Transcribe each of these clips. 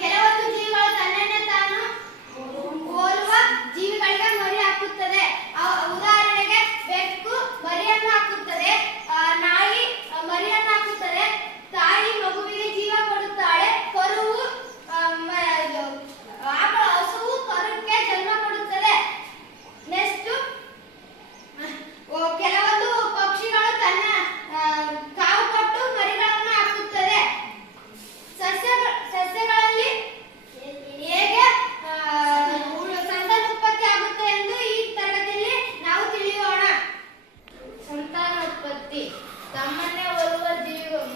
ಕೆಲವೊಂದು ಜೀವಿಗಳು ತನ್ನನ್ನೇ ತಾನು ಹೋಲುವ ಜೀವಿಗಳಿಗೆ ಮರಿ ಹಾಕುತ್ತದೆ. ಉದಾಹರಣೆಗೆ ಬೆಕ್ಕು ಮರಿಯನ್ನು ಹಾಕುತ್ತದೆ, ನಾಯಿ ಮರಿಯನ್ನು ಹಾಕುತ್ತದೆ, ತಾಯಿ ಮಗುವಿಗೆ ಜೀವ ಕೊಡುತ್ತಾಳೆ, ಕರುವು ಹಸುವು ಕರುಕ್ಕೆ ಜನ್ಮ ಕೊಡುತ್ತದೆ. ನೆಕ್ಸ್ಟ್ ಕೆಲವೊಂದು ಪಕ್ಷಿಗಳು ತನ್ನ ಕಾವು ಕೊಟ್ಟು ಮರಿಗಳನ್ನು ಹಾಕುತ್ತದೆ. ಸಸ್ಯಗಳಲ್ಲಿ ಹೇಗೆ ಸಂತಾನೋತ್ಪತ್ತಿ ಆಗುತ್ತೆ ಎಂದು ಈ ತರಗತಿಯಲ್ಲಿ ನಾವು ತಿಳಿಯೋಣ. ಸಂತಾನೋತ್ಪತ್ತಿ ತಮ್ಮನ್ನೇ ಹೋಲುವ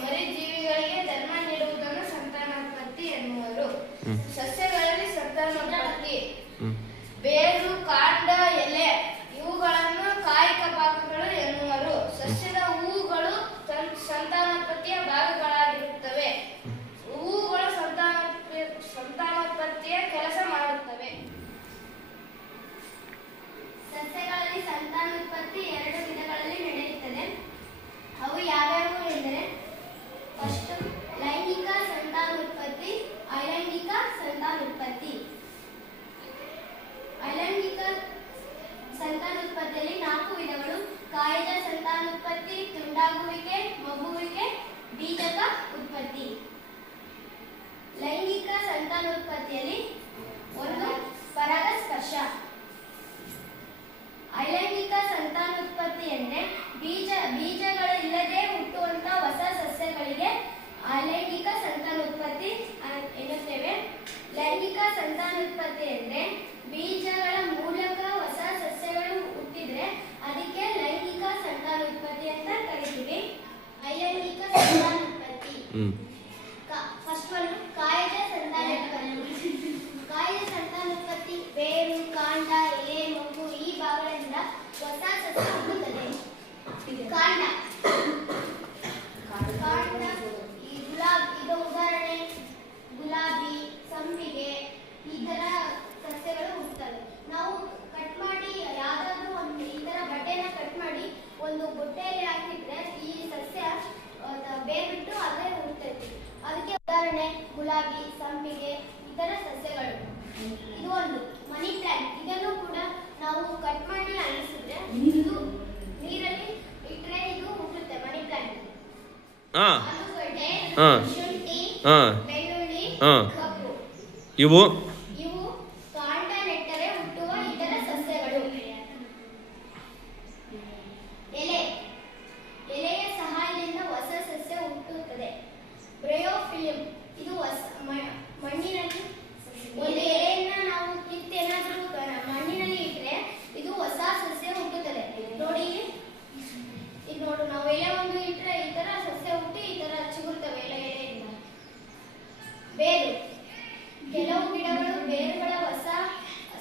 ಮರಿ ಜೀವಿಗಳಿಗೆ ಜನ್ಮ ನೀಡುವುದನ್ನು ಸಂತಾನೋತ್ಪತ್ತಿ ಎನ್ನುವರು. ಸಸ್ಯಗಳಲ್ಲಿ ಸಂತಾನೋತ್ಪತ್ತಿ ಬೇರು, ಕಾಂಡ, ಎಲೆ ಇವುಗಳನ್ನು ಕಾಯಿಕ ಭಾಗಗಳು ಎನ್ನುವರು. ಸಸ್ಯದ ಹೂವುಗಳು ಸಂತಾನೋತ್ಪತ್ತಿಯ ಭಾಗಗಳಾಗಿರುತ್ತವೆ. ಹೂವುಗಳು ಸಂತಾನೋತ್ಪತ್ತಿಯ ಕೆಲಸ ಮಾಡುತ್ತವೆ. ಸಸ್ಯಗಳಲ್ಲಿ ಸಂತಾನೋತ್ಪತ್ತಿ ಎರಡು ವಿಧಗಳಲ್ಲಿ ನಡೆಯುತ್ತದೆ. ಅವು ಯಾವ್ಯಾವು ಎಂದರೆ ಫಸ್ಟ್ ಲೈಂಗಿಕ ಸಂತಾನೋತ್ಪತ್ತಿ, ಅಲೈಂಗಿಕ ಸಂತಾನೋತ್ಪತ್ತಿ. ಅಲೈಂಗಿಕ ಸಂತಾನೋತ್ಪತ್ತಿಯಲ್ಲಿ 4 ವಿಧಗಳು: ಕಾಯಜ ಸಂತಾನೋತ್ಪತ್ತಿ, ತುಂಡಾಗುವಿಕೆ, ಮಗುವಿಕೆ, ಬೀಜಕ ಉತ್ಪತ್ತಿ. ಲೈಂಗಿಕ ಸಂತಾನೋತ್ಪತ್ತಿಯಲ್ಲಿ 1 ಪರಾಗಸ್ಪರ್ಶ. ಅಲೈಂಗಿಕ ಸಂತಾನೋತ್ಪತ್ತಿ ಎಂದರೆ ಬೀಜಗಳಿಲ್ಲದೆ ಹುಟ್ಟುವಂತಹ ಹೊಸ ಸಸ್ಯಗಳಿಗೆ ಅಲೈಂಗಿಕ ಸಂತಾನೋತ್ಪತ್ತಿ ಎನ್ನುತ್ತೇವೆ. ಲೈಂಗಿಕ ಸಂತಾನೋತ್ಪತ್ತಿ ಎಂದರೆ ಬೀಜಗಳ ಮೂಲಕ ಹೊಸ ಸಸ್ಯಗಳು ಹುಟ್ಟಿದ್ರೆ ಅದಕ್ಕೆ ಲೈಂಗಿಕ ಸಂತಾನೋತ್ಪತ್ತಿ ಅಂತ ಕರಿತೀವಿ. ಅಲೈಂಗಿಕ ಸಂತಾನೋತ್ಪತ್ತಿ ಫಸ್ಟ್ ಒನ್ ಕಾಯಜ ಸಂತಾನೋತ್ಪತ್ತಿ. ಕಾಯಜ ಸಂತಾನೋತ್ಪತ್ತಿ ಬೇರು, ಕಾಂಡ, ಎಲೆ, ಮಗು ಈ ಭಾಗಗಳಿಂದ ಹೊಸ ಸಸ್ಯ ಹುಟ್ಟುತ್ತದೆ. ಕಾಂಡ ಇದು ಉದಾಹರಣೆ ಗುಲಾಬಿ, ಸಂಪಿಗೆ ಈ ತರ ಸಸ್ಯಗಳು ಹುಟ್ಟುತ್ತವೆ. ನಾವು ಕಟ್ ಮಾಡಿ ಯಾವ್ದಾದ್ರು ಒಂದು ಈ ತರ ಬಟ್ಟೆನ ಕಟ್ ಮಾಡಿ ಒಂದು ಬುಟ್ಟೆಯಲ್ಲಿ ಹಾಕಿದ್ರೆ ಈ ಸಸ್ಯ ಬೇರ್ಬಿಟ್ಟು ಅದೇ ಹುಟ್ಟುತ್ತೆ. ಅದಕ್ಕೆ ಉದಾಹರಣೆ ಗುಲಾಬಿ, ಸಂಪಿಗೆ ಈ ತರ ಸಸ್ಯಗಳು. ಇದು ಒಂದು ಮನಿ ಪ್ಲಾಂಟ್. ಇದನ್ನು ಕೂಡ ನಾವು ಕಟ್ ಮಾಡಿ ಅಳಿಸಿದ್ರೆ ಇದು ನೀರಲ್ಲಿ ಇಟ್ಟರೆ ಇದು ಹುಟ್ಟುತ್ತೆ. Money plant. ಆಲೂಗಡ್ಡೆ, ಶುಂಠಿ, ಬೆಳ್ಳುಳ್ಳಿ, ಕಬ್ಬು ಇವು ಕಾಂಡ ನೆಟ್ಟರೆ ಹುಟ್ಟುವ ಇತರ ಸಸ್ಯಗಳು. ಎಲೆಯ ಸಹಾಯದಿಂದ ಹೊಸ ಸಸ್ಯ ಹುಟ್ಟುತ್ತದೆ. ಬ್ರಯೋಫಿಲಿಯಂ ಇದು ಮಣ್ಣಿನಲ್ಲಿ ಒಂದು ಎಲೆಯನ್ನ ನಾವು ಕಿತ್ತೇನಾದ್ರೂ ಮಣ್ಣಿನಲ್ಲಿ ಇಟ್ಟರೆ ಇದು ಹೊಸ ಸಸ್ಯ ಹುಟ್ಟುತ್ತದೆ. ನೋಡಿ ಇದು ನೋಡು, ನಾವು ಎಲೆ ಒಂದು ಇಟ್ಟರೆ ಈ ತರ ಸಸ್ಯ ಹುಟ್ಟಿ ಈ ತರ ಚಿಗುರ್ತವೆ ಎಲೆಯಿಂದ. ಬೇರು ಕೆಲವು ಗಿಡಗಳು ಬೇರುಗಳ ಹೊಸ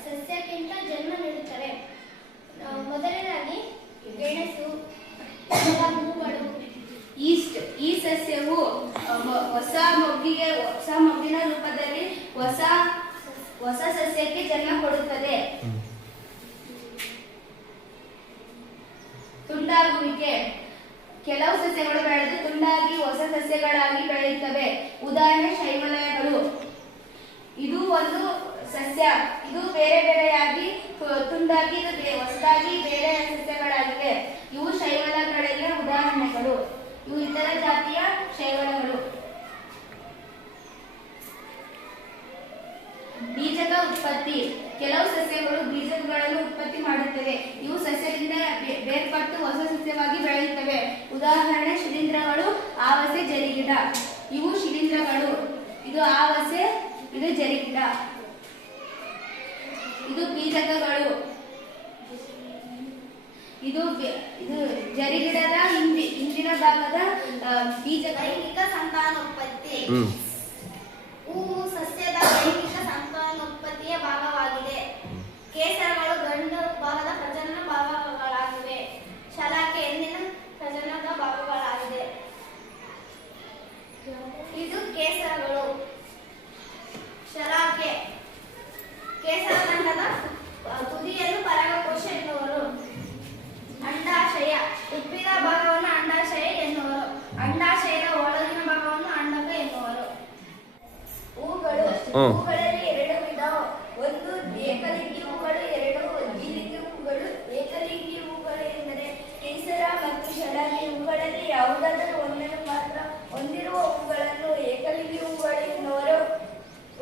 ಸಸ್ಯಕ್ಕಿಂತ ಜನ್ಮ ನೀಡುತ್ತವೆ. ಮೊದಲನೇದಾಗಿ ಗೆಣಸು, ಹೂಗಳು. ಈ ಸಸ್ಯವು ಹೊಸ ಮೊಗ್ಗಿನ ರೂಪದಲ್ಲಿ ಹೊಸ ಸಸ್ಯಕ್ಕೆ ಜನ್ಮ ಕೊಡುತ್ತದೆ. ತುಂಡಾಗುವಿಕೆ ಕೆಲವು ಸಸ್ಯಗಳು ಬೆಳೆದು ತುಂಡಾಗಿ ಹೊಸ ಸಸ್ಯಗಳಾಗಿ ಬೆಳೆಯುತ್ತವೆ. ಉದಾಹರಣೆ ಶೈವಲಯಗಳು. ಇದು ಒಂದು ಸಸ್ಯ, ಇದು ಬೇರೆ ಬೇರೆಯಾಗಿ ತುಂಡಾಗಿ ಹೊಸದಾಗಿ ಬೇರೆ ಸಸ್ಯಗಳಾಗಿವೆ. ಇವು ಶೈವಲಗಳಿಗೆ ಉದಾಹರಣೆಗಳು. ಇವು ಇತರ ಜಾತಿಯ ಶೈವಲಗಳು. ಬೀಜಕ ಉತ್ಪತ್ತಿ ಕೆಲವು ಸಸ್ಯಗಳು ಬೀಜಗಳನ್ನು ಉತ್ಪತ್ತಿ ಮಾಡುತ್ತವೆ. ಇವು ಸಸ್ಯದಿಂದ ಬೇರ್ಪಟ್ಟು ಹೊಸ ಸಸ್ಯವಾಗಿ ಬೆಳೆಯುತ್ತವೆ. ಉದಾಹರಣೆ ಶಿಲೀಂಧ್ರಗಳು, ಆವಸೆ, ಜರಿಗಿಡ. ಇವು ಶಿಲೀಂಧ್ರಗಳು. ಇದು ಆವಸೆ, ಇದು ಜರಿಗಿಡ. ಇದು ಬೀಜಕಗಳು. ಇದು ಜರಿಗಿಡದ ಹಿಂದಿನ ಭಾಗದ ಬೀಜ. ಲೈಂಗಿಕ ಸಂತಾನೋತ್ಪತ್ತಿ ಹೂವು ಸಸ್ಯದ ಲೈಂಗಿಕ ಸಂತಾನೋತ್ಪತ್ತಿಯ ಭಾಗವಾಗಿದೆ. ಕೇಸರಗಳು ಗಂಡು ಭಾಗದ ಪ್ರಜನನ ಭಾಗಗಳಾಗಿವೆ. ಶಲಾಕೆ ಹೆಣ್ಣಿನ ಪ್ರಜನನದ ಭಾಗಗಳಾಗಿದೆ. ಇದು ಕೇಸರಗಳು. ಶಲಾಕೆ ಕೇಸರದಂಡದ ತುದಿಯನ್ನು ಪರಾಗಕೋಶ ಎನ್ನುವರು. ಅಂಡಾಶಯ ಉಬ್ಬಿದ ಭಾಗವನ್ನು ಅಂಡಾಶಯ ಎನ್ನುವರು. ಅಂಡಾಶಯದ ಒಳಗಿನ ಭಾಗವನ್ನು ಹೂಗಳಲ್ಲಿ ಎರಡು ವಿಧ. ಒಂದು ಏಕಲಿಂಗಿ ಹೂಗಳು, ಎರಡು ದ್ವಿಲಿಂಗಿ ಹೂಗಳು. ಏಕಲಿಂಗಿ ಹೂಗಳು ಎಂದರೆ ಕೇಸರ ಮತ್ತು ಶಲಾಗಿ ಹೂಗಳಲ್ಲಿ ಯಾವುದಾದರೂ ಒಂದನ್ನು ಮಾತ್ರ ಹೊಂದಿರುವ ಹೂಗಳನ್ನು ಏಕಲಿಂಗಿ ಹೂಗಳು ಎನ್ನುವರು.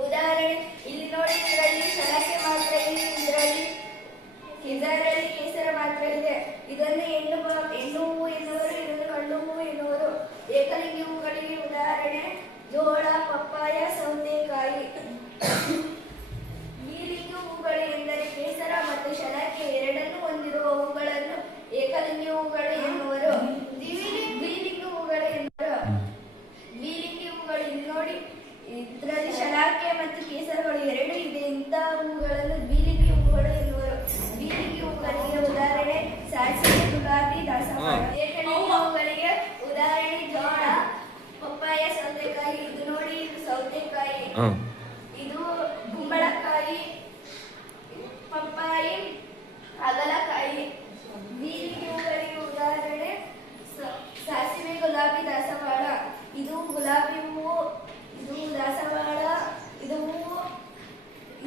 ಉದಾಹರಣೆ ಇಲ್ಲಿ ನೋಡಿ, ಇದರಲ್ಲಿ ಶಲಾಕೆ ಮಾತ್ರ ಇದೆ, ಇದರಲ್ಲಿ ಕೇಸರ ಮಾತ್ರ ಇದೆ. ಇದನ್ನು ಹೆಣ್ಣು ಹೂವು ಎನ್ನುವರು, ಇದನ್ನು ಗಂಡು ಹೂವು ಎನ್ನುವರು. ಏಕಲಿಂಗಿ ಹೂಗಳಿಗೆ ಉದಾಹರಣೆ ಜೋಳ, ಪಪ್ಪಾಯ, ಸೌತೆಕಾಯಿ. ದ್ವಿಲಿಂಗಿ ಹೂಗಳು ಎಂದರೆ ಕೇಸರ ಮತ್ತು ಶಲಾಕೆ ಎರಡನ್ನೂ ಹೊಂದಿರುವ ಹೂಗಳನ್ನು ಏಕಲಿಂಗಿ ಹೂಗಳು ಎನ್ನುವರು. ದ್ವಿಲಿಂಗಿ ಹೂಗಳು ಎನ್ನುವರು. ದ್ವಿಲಿಂಗಿ ಹೂಗಳು ಇಲ್ಲಿ ನೋಡಿ, ಇದರಲ್ಲಿ ಶಲಾಕೆ ಮತ್ತು ಕೇಸರಗಳು ಎರಡು ಇದೆ. ಇಂತಹ ಹೂಗಳನ್ನು ದ್ವಿಲಿಂಗಿ ಹೂಗಳು ಎನ್ನುವರು. ದ್ವಿಲಿಂಗಿ ಹೂಗಳಿಗೆ ಉದಾಹರಣೆ ಸಾಸಿವೆ, ಗುಲಾಬಿ, ದಾಸವಾಳ. ಏಕಲಿಂಗಿ ಹೂಗಳಿಗೆ ಉದಾಹರಣೆ ಜೋಳ, ಪಪ್ಪಾಯ, ಸೌತೆಕಾಯಿ. ಇದು ನೋಡಿ, ಇದು ಸೌತೆಕಾಯಿ, ಇದು ಕುಂಬಳಕಾಯಿ, ಪಪ್ಪಾಯಿ, ಹಾಗಲಕಾಯಿ. ದ್ವಿಲಿಂಗಿ ಹೂಗಳಿಗೆ ಉದಾಹರಣೆ ಸಾಸಿವೆ, ಗುಲಾಬಿ, ದಾಸವಾಳ. ಇದು ಗುಲಾಬಿ ಹೂವು, ಇದು ದಾಸವಾಳ, ಇದು ಹೂವು,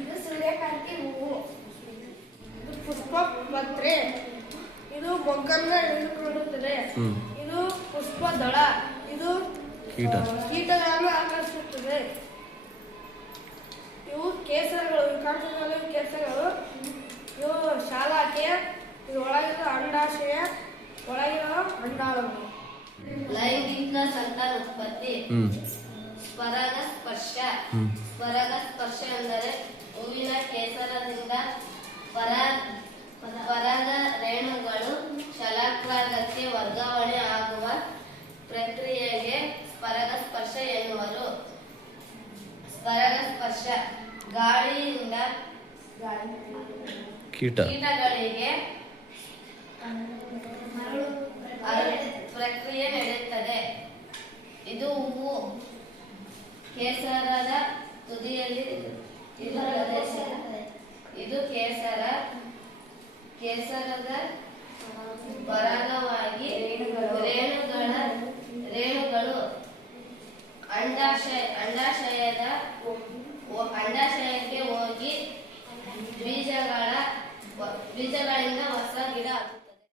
ಇದು ಸೂರ್ಯಕಾಂತಿ ಹೂವು. ಇದು ಪುಷ್ಪಪತ್ರೆ, ಇದು ಮೊಗ್ಗನ್ನು ಹಿಡಿದುಕೊಳ್ಳುತ್ತದೆ. ಇದು ಪುಷ್ಪದಳ, ಇದು ಕೀಟಗಳನ್ನು ಆಕರ್ಷಿಸುತ್ತದೆ. ಇವು ಕೇಸರಗಳು, ಕಾಣಿಸುತ್ತವೆ ಕೇಸರಗಳು. ಇವು ಶಾಲಾಕೆ, ಇದು ಒಳಗಿನ ಅಂಡಾಶಯ, ಒಳಗಿನ ಅಂಡಾಳಗಳು. ಲೈಂಗಿಕ ಸಂತಾನೋತ್ಪತ್ತಿ. ಪರಾಗಸ್ಪರ್ಶ. ಪರಾಗಸ್ಪರ್ಶ ಎಂದರೆ ಹೂವಿನ ಕೇಸರದಿಂದ ಪರಾಗ ರೇಣುಗಳು ಶಲಾಕಾರ್ಗಕ್ಕೆ ವರ್ಗಾವಣೆ ಆಗುವ ಪ್ರಕ್ರಿಯೆಗೆ ಪರಾಗಸ್ಪರ್ಶ ಎನ್ನುವರು. ಪರಾಗಸ್ಪರ್ಶ ಗಾಳಿಯಿಂದ ಕೀಟಗಳಿಗೆ ಪ್ರಕ್ರಿಯೆ ನಡೆಯುತ್ತದೆ. ಇದು ಹೂವು ಕೇಸರದ ತುದಿಯಲ್ಲಿ ಇದು ಕೇಸರದ ಪರಾಗವಾಗಿ ರೇಣುಗಳು ಅಂಡಾಶಯಕ್ಕೆ